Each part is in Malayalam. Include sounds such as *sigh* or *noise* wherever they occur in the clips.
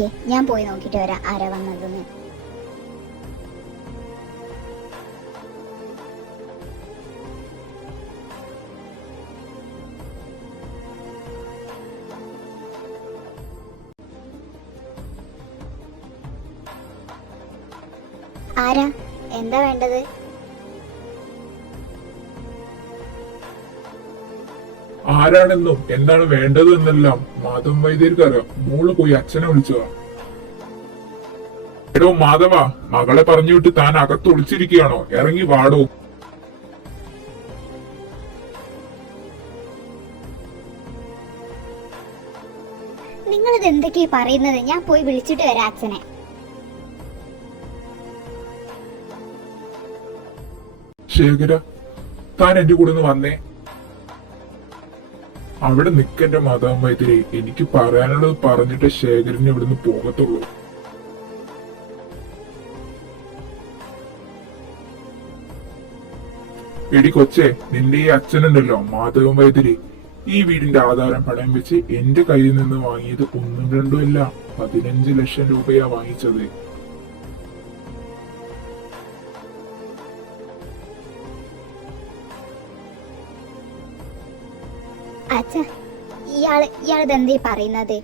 അച്ഛ ഞാൻ പോയി നോക്കിയിട്ട് വരാം. ആരാ വന്നതെന്ന്. ആരാ? എന്താ വേണ്ടത്? ആരാണെന്നും എന്താണ് വേണ്ടത് എന്നെല്ലാം മാധവൻ വൈദ്യർക്ക് അറിയാം. മോൾ പോയി അച്ഛനെ വിളിച്ചതാ എടോ മാധവ മകളെ പറഞ്ഞു വിട്ട് താൻ അകത്ത് ഒളിച്ചിരിക്കുകയാണോ? ഇറങ്ങി വാടോ. നിങ്ങളിത് എന്തൊക്കെയാ പറയുന്നത്? ഞാൻ പോയി വിളിച്ചിട്ട് വരാം അച്ഛനെ. ശേഖര താൻ എന്റെ കൂടെ ഒന്ന് വന്നേ. അവിടെ നിൽക്കേണ്ട മാതാവ് വൈദ്യരെ എനിക്ക് പറയാനുള്ളത് പറഞ്ഞിട്ട് ശേഖരന് ഇവിടുന്ന് പോകത്തുള്ളൂ. എടി കൊച്ചെ നിന്റെ ഈ അച്ഛനുണ്ടല്ലോ മാധവൻ വൈദ്യരി ഈ വീടിന്റെ ആധാരം പണയം വെച്ച് എന്റെ കയ്യിൽ നിന്ന് വാങ്ങിയത് ഒന്നും രണ്ടുമല്ല പതിനഞ്ച് ലക്ഷം രൂപയാ വാങ്ങിച്ചത്. ഇയാൾ ഇയാളിത് എന്തീ പറയുന്നത്?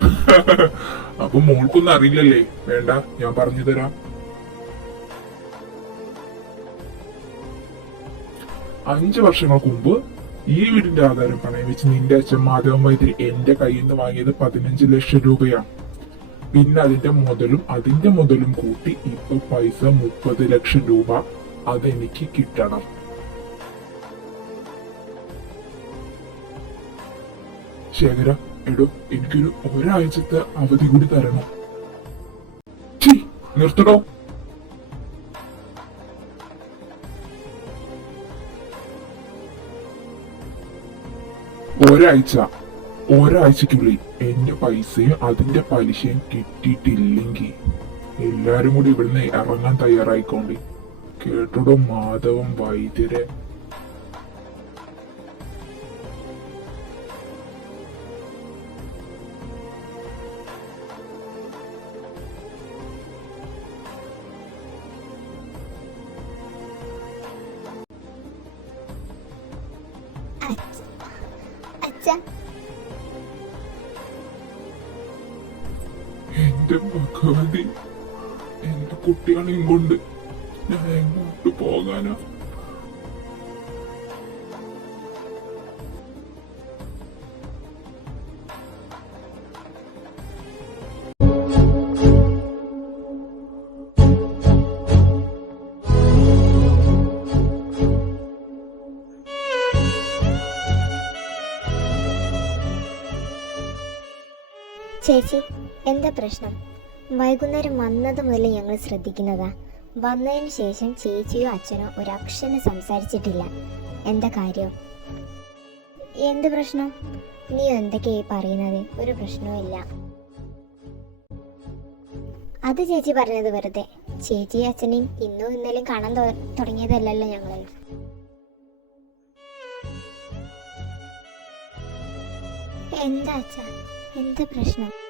*laughs* അപ്പൊ മോൾക്കൊന്നും അറിയില്ലല്ലേ? വേണ്ട ഞാൻ പറഞ്ഞു തരാം. അഞ്ചു വർഷങ്ങൾക്ക് മുമ്പ് ഈ വീടിന്റെ ആധാരം പണയം വെച്ച് നിന്റെ അച്ഛൻ മാധവൻ വൈദ്യര് എന്റെ കയ്യിൽ നിന്ന് വാങ്ങിയത് പതിനഞ്ച് ലക്ഷം രൂപയാണ് പിന്നെ അതിന്റെ മുതലും അതിന്റെ മുതലും കൂട്ടി ഇപ്പൊ പൈസ മുപ്പത് ലക്ഷം രൂപ അതെനിക്ക് കിട്ടണം. ശേഖര എടോ എനിക്കൊരു ഒരാഴ്ചത്തെ അവധി കൂടി തരണം. നിർത്തടോ. ഒരാഴ്ച ഒരാഴ്ചക്കുള്ളിൽ എന്റെ പൈസയും അതിന്റെ പലിശയും കിട്ടിയിട്ടില്ലെങ്കിൽ എല്ലാരും കൂടി ഇവിടുന്ന് ഇറങ്ങാൻ തയ്യാറായിക്കോണ്ടി. കേട്ടോടോ മാധവം വൈദ്യരെ. കുട്ടികളെയും കൊണ്ട് ഞാൻ എങ്ങോട്ട് പോകാനാ? ചേച്ചി എന്താ പ്രശ്നം? വൈകുന്നേരം വന്നത് മുതൽ ഞങ്ങൾ ശ്രദ്ധിക്കുന്നതാ. വന്നതിന് ശേഷം ചേച്ചിയോ അച്ഛനോ ഒരക്ഷരം സംസാരിച്ചിട്ടില്ല. എന്താ കാര്യം? എന്ത് പ്രശ്നം? നീ എന്തൊക്കെയായി പറയുന്നത്? ഒരു പ്രശ്നവും ഇല്ല. അത് ചേച്ചി പറഞ്ഞത് വെറുതെ. ചേച്ചിയും അച്ഛനെയും ഇന്നും ഇന്നലെയും കാണാൻ തുടങ്ങിയതല്ലല്ലോ ഞങ്ങൾ. എന്താ അച്ഛ? എന്താ പ്രശ്നം?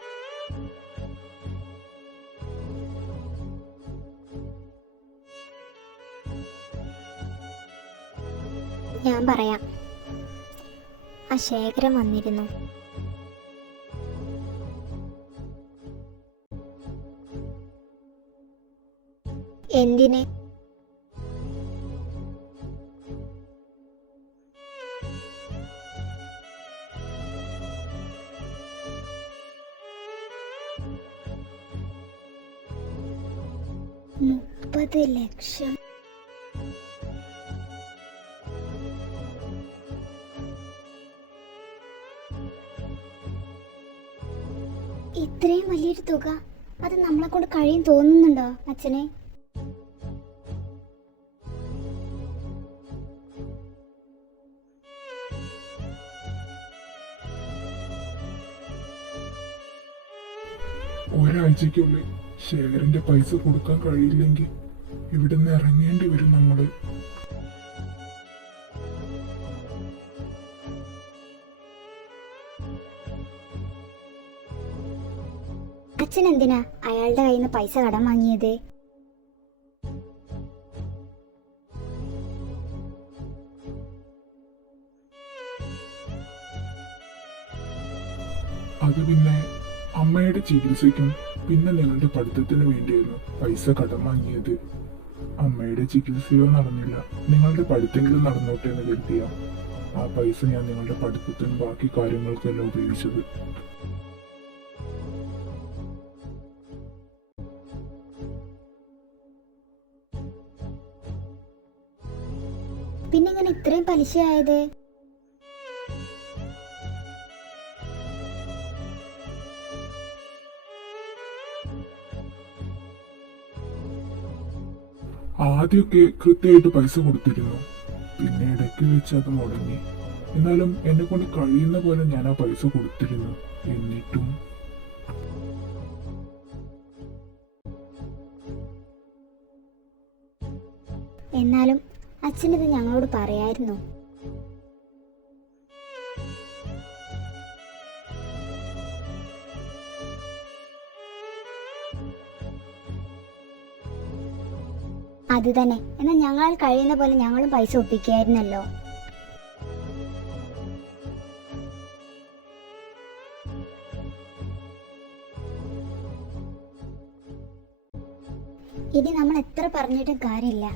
ഞാൻ പറയാം. ആ ശേഖരം വന്നിരുന്നു. എന്തിന്? മുപ്പത് ലക്ഷം. തുക അത് നമ്മളെ കൊണ്ട് കഴിയും തോന്നുന്നുണ്ടോ അച്ഛനെ? ഒരാഴ്ചക്കുള്ളിൽ ശേഖരന്റെ പൈസ കൊടുക്കാൻ കഴിയില്ലെങ്കിൽ ഇവിടുന്ന് ഇറങ്ങേണ്ടി വരും നമ്മൾ. അച്ഛൻ എന്തിനാ അയാളുടെ കയ്യിൽ നിന്ന് പൈസ കടം വാങ്ങിയത്? അത് പിന്നെ അമ്മയുടെ ചികിത്സയ്ക്കും പിന്നെ നിങ്ങളുടെ പഠിത്തത്തിന് വേണ്ടിയായിരുന്നു പൈസ കടം വാങ്ങിയത്. അമ്മയുടെ ചികിത്സയോ നടന്നില്ല. നിങ്ങളുടെ പഠിത്തെങ്കിലും നടന്നോട്ടെ എന്ന് കരുതിയ. ആ പൈസ ഞാൻ നിങ്ങളുടെ പഠിത്തത്തിനും ബാക്കി കാര്യങ്ങൾക്കെല്ലാം ഉപയോഗിച്ചത്. ഇത്രയും പലിശയായത്? ആദ്യമൊക്കെ കൃത്യമായിട്ട് പൈസ കൊടുത്തിരുന്നു. പിന്നെ ഇടയ്ക്ക് വെച്ച് അത് മുടങ്ങി. എന്നാലും എന്നെ കൊണ്ട് കഴിയുന്ന പോലെ ഞാൻ ആ പൈസ കൊടുത്തിരുന്നു. എന്നിട്ടും. എന്നാലും അച്ഛനിത് ഞങ്ങളോട് പറയായിരുന്നു. അത് തന്നെ എന്നാൽ ഞങ്ങളാൽ കഴിയുന്ന പോലെ ഞങ്ങളും പൈസ ഒപ്പിക്കുകയായിരുന്നല്ലോ ഇനി നമ്മൾ എത്ര പറഞ്ഞിട്ടും കാര്യമില്ല.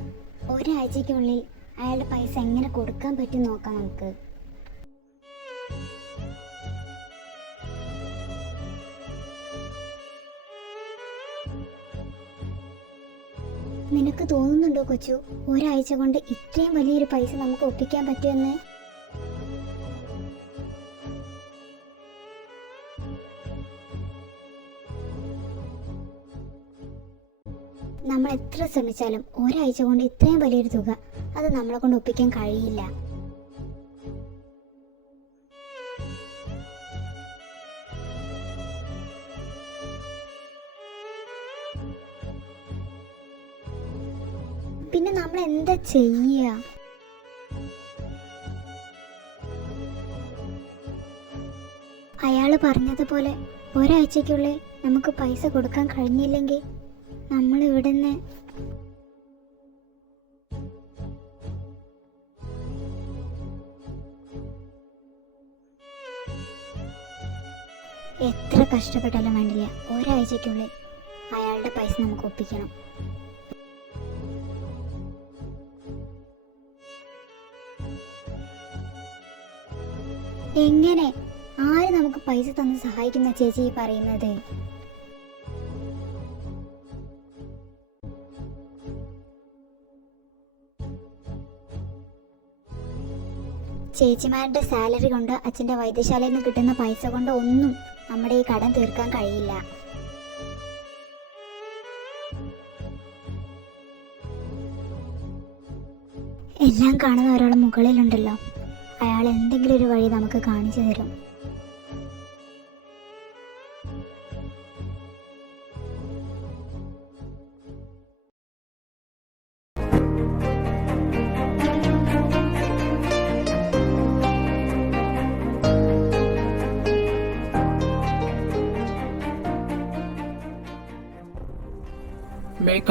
ഒരാഴ്ചക്കുള്ളിൽ അയാളുടെ പൈസ എങ്ങനെ കൊടുക്കാൻ പറ്റും നോക്കാം നമുക്ക്. നിനക്ക് തോന്നുന്നുണ്ടോ കൊച്ചു? ഒരാഴ്ച കൊണ്ട് ഇത്രയും വലിയൊരു പൈസ നമുക്ക് ഒപ്പിക്കാൻ പറ്റുമെന്ന്? എത്ര ശ്രമിച്ചാലും ഒരാഴ്ച കൊണ്ട് ഇത്രയും വലിയൊരു തുക അത് നമ്മളെ കൊണ്ട് ഒപ്പിക്കാൻ കഴിയില്ല. പിന്നെ നമ്മൾ എന്താ ചെയ്യുക അയാൾ പറഞ്ഞതുപോലെ ഒരാഴ്ചക്കുള്ളിൽ നമുക്ക് പൈസ കൊടുക്കാൻ കഴിഞ്ഞില്ലെങ്കിൽ നമ്മൾ ഇവിടുന്ന് എത്ര കഷ്ടപ്പെട്ടാലും വേണ്ടില്ല. ഒരാഴ്ചക്കുള്ളിൽ അയാളുടെ പൈസ നമുക്ക് ഒപ്പിക്കണം. എങ്ങനെ ആര് നമുക്ക് പൈസ തന്ന് സഹായിക്കുന്ന ചേച്ചി പറയുന്നത്? ചേച്ചിമാരുടെ സാലറി കൊണ്ട് അച്ഛന്റെ വൈദ്യശാലയിൽ നിന്ന് കിട്ടുന്ന പൈസ കൊണ്ട് ഒന്നും നമ്മുടെ ഈ കടം തീർക്കാൻ കഴിയില്ല. എല്ലാം കാണുന്ന ഒരാൾ മുകളിലുണ്ടല്ലോ. അയാൾ എന്തെങ്കിലും ഒരു വഴി നമുക്ക് കാണിച്ചു തരും.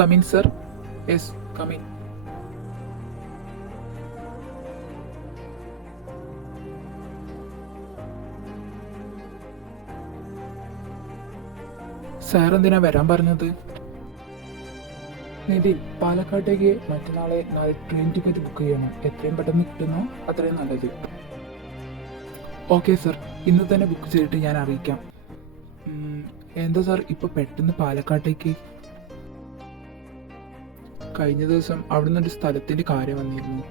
May sir come come in. Sir എന്തിനാ വരാൻ പറഞ്ഞത്? നിതിൻ പാലക്കാട്ടേക്ക് മറ്റന്നാളെ നാളെ ട്രെയിൻ ടിക്കറ്റ് ബുക്ക് ചെയ്യണം. എത്രയും പെട്ടെന്ന് കിട്ടുന്നോ അത്രയും നല്ലത്. ഓക്കെ സാർ ഇന്ന് തന്നെ ബുക്ക് ചെയ്തിട്ട് ഞാൻ അറിയിക്കാം. എന്താ സാർ ഇപ്പൊ പെട്ടെന്ന് പാലക്കാട്ടേക്ക് കഴിഞ്ഞ ദിവസം അവിടുന്ന് ഒരു സ്ഥലത്തിന്റെ കാര്യം വന്നിരുന്നു.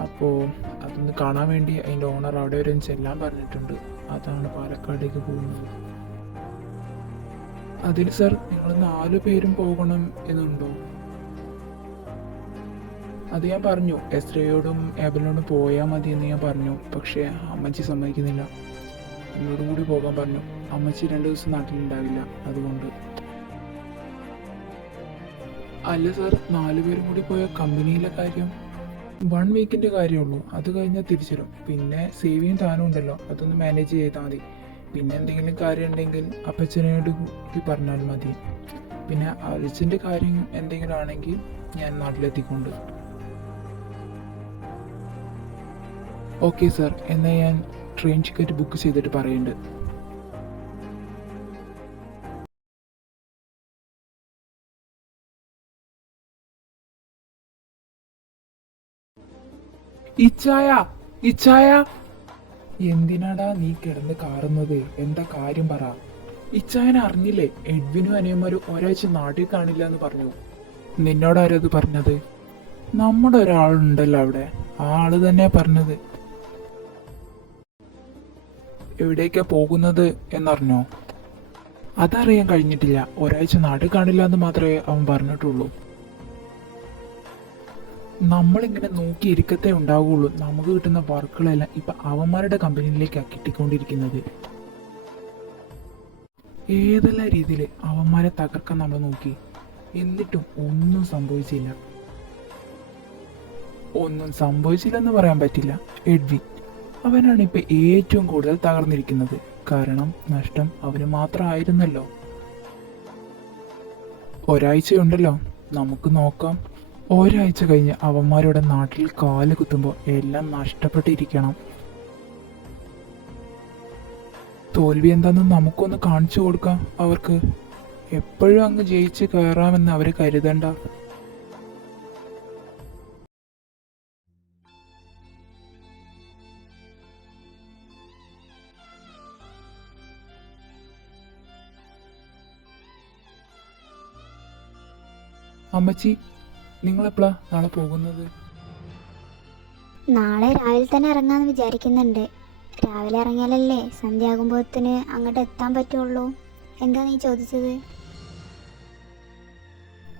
അപ്പോൾ അതൊന്ന് കാണാൻ വേണ്ടി അതിന്റെ ഓണർ അവിടെ വരെ ചെല്ലാൻ പറഞ്ഞിട്ടുണ്ട്. അതാണ് പാലക്കാടേക്ക് പോകുന്നത്. അതിൽ സർ നിങ്ങൾ നാല് പേരും പോകണം എന്നുണ്ടോ? അത് ഞാൻ പറഞ്ഞു. എസ്രയോടും ഏബലിനോടും പോയാൽ മതി എന്ന് ഞാൻ പറഞ്ഞു. പക്ഷേ അമ്മച്ചി സമ്മതിക്കുന്നില്ല. എന്നോടും കൂടി പോകാൻ പറഞ്ഞു. അമ്മച്ചി രണ്ട് ദിവസം നാട്ടിലുണ്ടാവില്ല. അതുകൊണ്ട് അല്ല സാർ നാലുപേരും കൂടി പോയ കമ്പനിയിലെ കാര്യം. വൺ വീക്കിന്റെ കാര്യമുള്ളൂ അത് കഴിഞ്ഞാൽ തിരിച്ചിടും. പിന്നെ സേവിങ് താനും ഉണ്ടല്ലോ. അതൊന്ന് മാനേജ് ചെയ്താൽ മതി. പിന്നെ എന്തെങ്കിലും കാര്യം ഉണ്ടെങ്കിൽ അപ്പച്ചനോട് കൂടി പറഞ്ഞാൽ മതി. പിന്നെ അരിച്ചിന്റെ കാര്യം എന്തെങ്കിലും ആണെങ്കിൽ ഞാൻ നാട്ടിലെത്തിക്കൊണ്ട്. ഓക്കെ സാർ എന്നാൽ ഞാൻ ട്രെയിൻ ടിക്കറ്റ് ബുക്ക് ചെയ്തിട്ട് പറയുന്നുണ്ട് ഇച്ചായ ഇച്ചായ. എന്തിനാടാ നീ കിടന്ന് കാറുന്നത്? എന്താ കാര്യം പറ. ഇച്ചായനെ അറിഞ്ഞില്ലേ? എഡ്വിനും അനിയന്മാരും ഒരാഴ്ച നാട്ടിൽ കാണില്ല എന്ന് പറഞ്ഞു. നിന്നോട് ആരത് പറഞ്ഞത്? നമ്മുടെ ഒരാളുണ്ടല്ലോ അവിടെ. ആ ആൾ തന്നെ പറഞ്ഞത്. എവിടേക്കാ പോകുന്നത് എന്നറിഞ്ഞോ? അതറിയാൻ കഴിഞ്ഞിട്ടില്ല. ഒരാഴ്ച നാട്ടിൽ കാണില്ല എന്ന് മാത്രമേ അവൻ പറഞ്ഞിട്ടുള്ളൂ. നമ്മളിങ്ങനെ നോക്കി ഇരിക്കത്തേ ഉണ്ടാവുകയുള്ളൂ നമുക്ക് കിട്ടുന്ന വർക്കുകളെല്ലാം ഇപ്പൊ അവന്മാരുടെ കമ്പനിയിലേക്കാണ് കിട്ടിക്കൊണ്ടിരിക്കുന്നത്. ഏതെല്ലാം രീതിയിൽ അവന്മാരെ തകർക്കാൻ നമ്മൾ നോക്കി? എന്നിട്ടും ഒന്നും സംഭവിച്ചില്ല. ഒന്നും സംഭവിച്ചില്ലെന്ന് പറയാൻ പറ്റില്ല. എഡ്വിൻ അവനാണ് ഇപ്പൊ ഏറ്റവും കൂടുതൽ തകർന്നിരിക്കുന്നത്. കാരണം നഷ്ടം അവന് മാത്രമായിരുന്നല്ലോ. ഒരാഴ്ചയുണ്ടല്ലോ. നമുക്ക് നോക്കാം. ഒരാഴ്ച കഴിഞ്ഞ് അവന്മാരുടെ നാട്ടിൽ കാൽ കുത്തുമ്പോൾ എല്ലാം നഷ്ടപ്പെട്ടിരിക്കണം. തോൽവി എന്താണെന്ന് നമുക്കൊന്ന് കാണിച്ചു കൊടുക്കാം. അവർക്ക് എപ്പോഴും അങ്ങ് ജയിച്ച് കയറാമെന്ന് അവർ കരുതണ്ട. അമ്മച്ചി നിങ്ങളെപ്പോഴാ നാളെ പോകുന്നത്? നാളെ രാവിലെ തന്നെ ഇറങ്ങാന്ന് വിചാരിക്കുന്നുണ്ട്. രാവിലെ ഇറങ്ങിയാലല്ലേ സന്ധ്യയാകുമ്പോഴത്തിന് അങ്ങോട്ട് എത്താൻ പറ്റുള്ളൂ. എന്താ നീ ചോദിച്ചത്?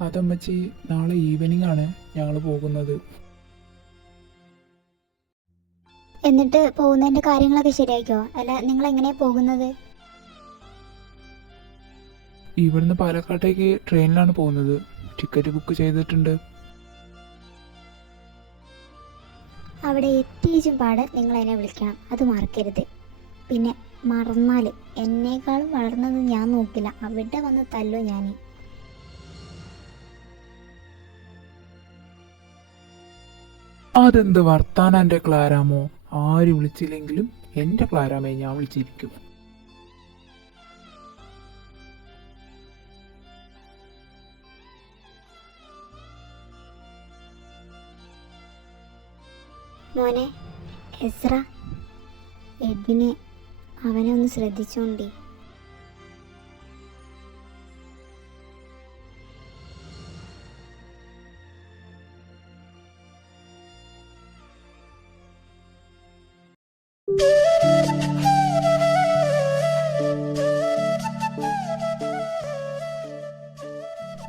അതമ്മച്ചി നാളെ ഈവനിങ് ആണ് ഞങ്ങൾ പോകുന്നത്. എന്നിട്ട് പോകുന്നതിന്റെ കാര്യങ്ങളൊക്കെ ശരിയാക്കോ അല്ല നിങ്ങൾ എങ്ങനെയാ പോകുന്നത്? ഇവിടുന്ന് പാലക്കാട്ടേക്ക് ട്രെയിനിലാണ് പോകുന്നത്. ടിക്കറ്റ് ബുക്ക് ചെയ്തിട്ടുണ്ട്. അവിടെ എത്തിയേച്ചും പാട് നിങ്ങൾ എന്നെ വിളിക്കണം. അത് മറക്കരുത്. പിന്നെ മറന്നാൽ എന്നേക്കാളും വളർന്നത് ഞാൻ നോക്കില്ല. അവിടെ വന്ന് തല്ലോ ഞാൻ അതെന്ത് വർത്താനാന്റെ ക്ലാരാമോ? ആര് വിളിച്ചില്ലെങ്കിലും എന്റെ ക്ലാരാമയെ ഞാൻ വിളിച്ചിരിക്കും. മോനെ എസ്ര എഡ്വിനെ അവനെ ഒന്ന് ശ്രദ്ധിച്ചോണ്ടി.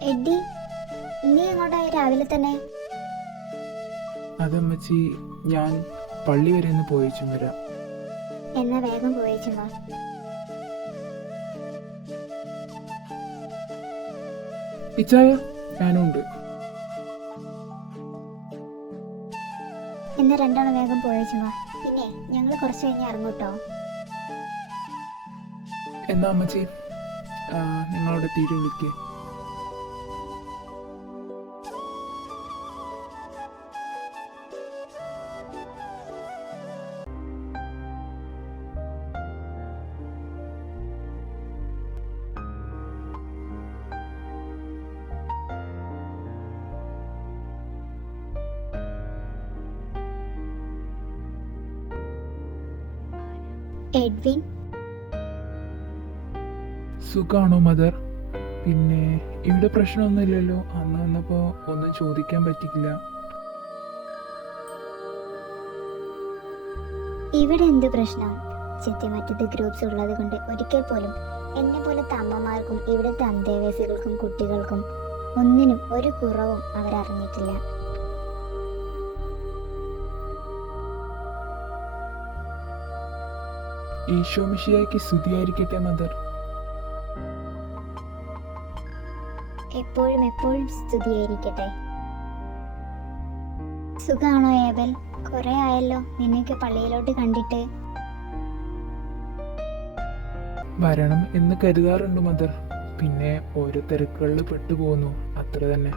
എഡ്ഡി നീ എങ്ങോട്ടായി രാവിലെ തന്നെ. അതമ്മച്ചി ഞാൻ പള്ളി വരെ ഒന്ന് പോയിച്ചും വരാം എന്നാ വേഗം പോയേച്ചു വാ ഇച്ചായ ഞാനും ഉണ്ട് എന്നാ രണ്ടാളും വേഗം പോയേച്ചു വാ പിന്നെ ഞങ്ങൾ കുറച്ച് കഴിഞ്ഞ് ഇറങ്ങൂട്ടോ. എന്താ അമ്മച്ചി? നിങ്ങളോട് തീരെ വിളിക്കേ മദർ പിന്നെ ഇവിടെ പ്രശ്നമൊന്നുമില്ലല്ലോ. അന്ന് വന്നപ്പോ ഒന്നും ചോദിക്കാൻ പറ്റിയില്ല. ഇവിടെ എന്ത് പ്രശ്നം? ചെത്തിമറ്റത്ത് ഗ്രൂപ്പ്സ് ഉള്ളത് കൊണ്ട് ഒരിക്കൽ പോലും എന്നെ പോലത്തെ അമ്മമാർക്കും ഇവിടുത്തെ അന്തേവാസികൾക്കും കുട്ടികൾക്കും ഒന്നിനും ഒരു കുറവും അവരറിഞ്ഞിട്ടില്ല. ഈശോ മിഷിയായിക്ക് സ്തുതിയായിരിക്കട്ടെ മദർ ഇപ്പോഴും എപ്പോഴും സ്തുതിയായിരിക്കട്ടെ. സുഖാണോ ഏബൽ കുറെ ആയല്ലോ നിന്നെയൊക്കെ പള്ളിയിലോട്ട് കണ്ടിട്ട്. വരണം എന്ന് കരുതാറുണ്ട് മദർ. പിന്നെ ഓരോ തിരക്കുകളിൽ പെട്ടുപോകുന്നു. അത്ര തന്നെ.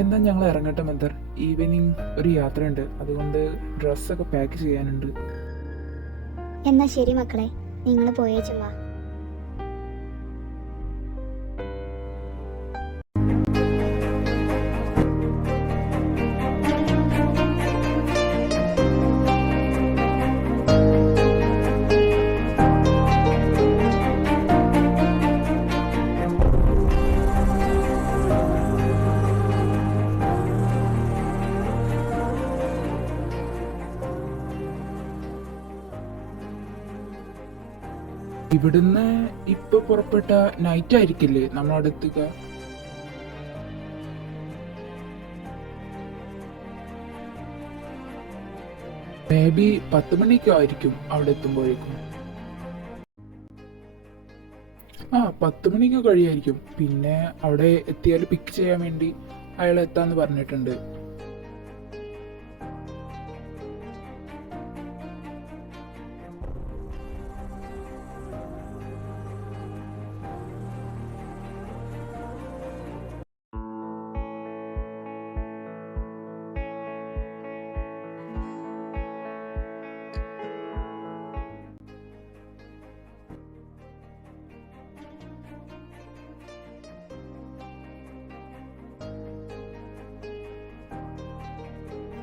എന്നാൽ ഞങ്ങൾ ഇറങ്ങട്ടെ മദർ. ഈവനിങ് ഒരു യാത്രയുണ്ട്. അതുകൊണ്ട് ഡ്രസ്സൊക്കെ പാക്ക് ചെയ്യാനുണ്ട്. എന്നാ ശരി മക്കളെ. നിങ്ങൾ പോയേച്ചും ഇവിടുന്ന് ഇപ്പൊ പുറപ്പെട്ട നൈറ്റ് ആയിരിക്കില്ലേ നമ്മളടുത്തുക മേ ബി പത്ത് മണിക്കോ ആയിരിക്കും അവിടെ എത്തുമ്പോഴേക്കും. ആ പത്ത് മണിക്ക് കഴിയായിരിക്കും. പിന്നെ അവിടെ എത്തിയാൽ പിക്ക് ചെയ്യാൻ വേണ്ടി അയാൾ എത്താന്ന് പറഞ്ഞിട്ടുണ്ട്.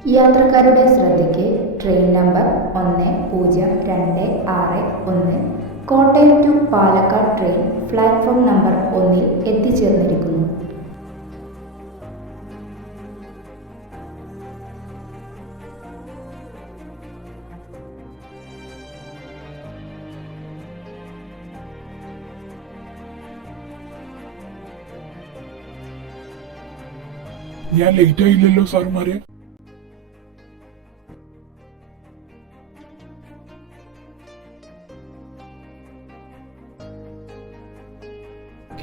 യാത്രക്കാരുടെ ശ്രദ്ധയ്ക്ക് ട്രെയിൻ നമ്പർ ഒന്ന് പൂജ്യം രണ്ട് ആറ് ഒന്ന് Kottayam to Palakkad train platform number ഒന്നിൽ എത്തിച്ചേർന്നിരിക്കുന്നു. ഞാൻ ലേറ്റ് ആയില്ലല്ലോ സാറുമാരെ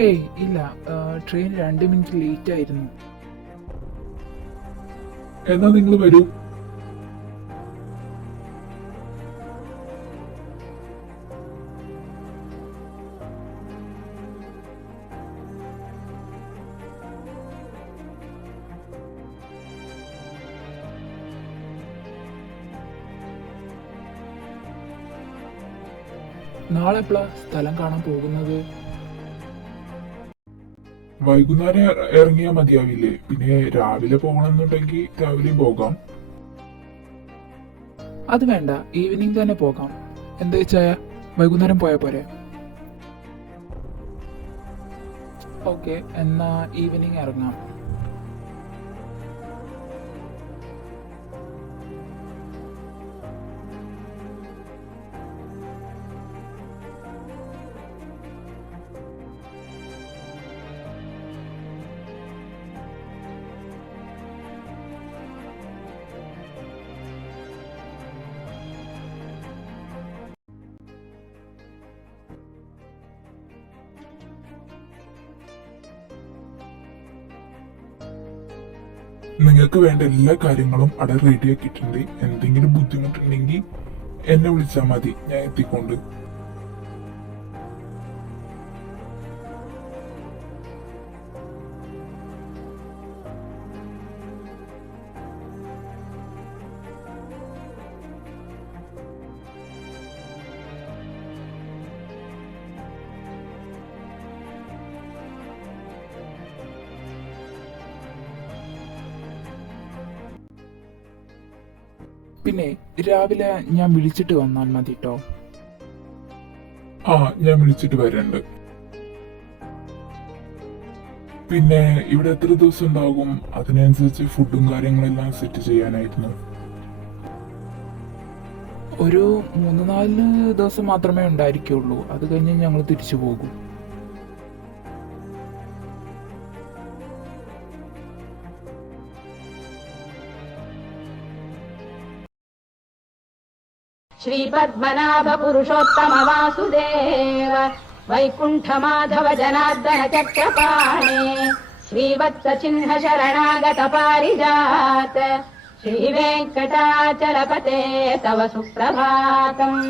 ഏയ് ഇല്ല. ട്രെയിൻ രണ്ട് മിനിറ്റ് ലേറ്റ് ആയിരുന്നു. എന്നാ നിങ്ങൾ വരൂ. നാളെ എപ്പോഴാ സ്ഥലം കാണാൻ പോകുന്നത്? വൈകുന്നേരം ഇറ- ഇറങ്ങിയാൽ മതിയാവില്ലേ? പിന്നെ രാവിലെ പോകണമെന്നുണ്ടെങ്കിൽ രാവിലെ പോകാം. അത് വേണ്ട. ഈവനിങ് തന്നെ പോകാം. എന്താ വെച്ചാ? വൈകുന്നേരം പോയാൽ പോരെ. ഓക്കെ എന്നാ ഈവനിങ് ഇറങ്ങാം. നിങ്ങൾക്ക് വേണ്ട എല്ലാ കാര്യങ്ങളും അവിടെ റെഡിയാക്കിയിട്ടുണ്ട് എന്തെങ്കിലും ബുദ്ധിമുട്ടുണ്ടെങ്കിൽ എന്നെ വിളിച്ചാൽ മതി. ഞാൻ എത്തിക്കൊണ്ട്. പിന്നെ രാവിലെ ഞാൻ വിളിച്ചിട്ട് വന്നാൽ മതി കേട്ടോ ആ ഞാൻ വിളിച്ചിട്ട് വരണ്ട്. പിന്നെ ഇവിടെ എത്ര ദിവസം ഉണ്ടാകും? അതിനനുസരിച്ച് ഫുഡും കാര്യങ്ങളെല്ലാം സെറ്റ് ചെയ്യാനായിരുന്നു. ഒരു മൂന്ന് നാല് ദിവസം മാത്രമേ ഉണ്ടായിരിക്കുള്ളൂ. അത് കഴിഞ്ഞ് ഞങ്ങൾ തിരിച്ചു പോകും. श्रीपद्मनाभ पुरुषोत्तम वासुदेव वैकुण्ठमाधव जनार्दन चक्रपाणे श्रीवत्स चिह्न शरणागत पारिजात श्रीवेङ्कटाचलपते तव सुप्रभातम्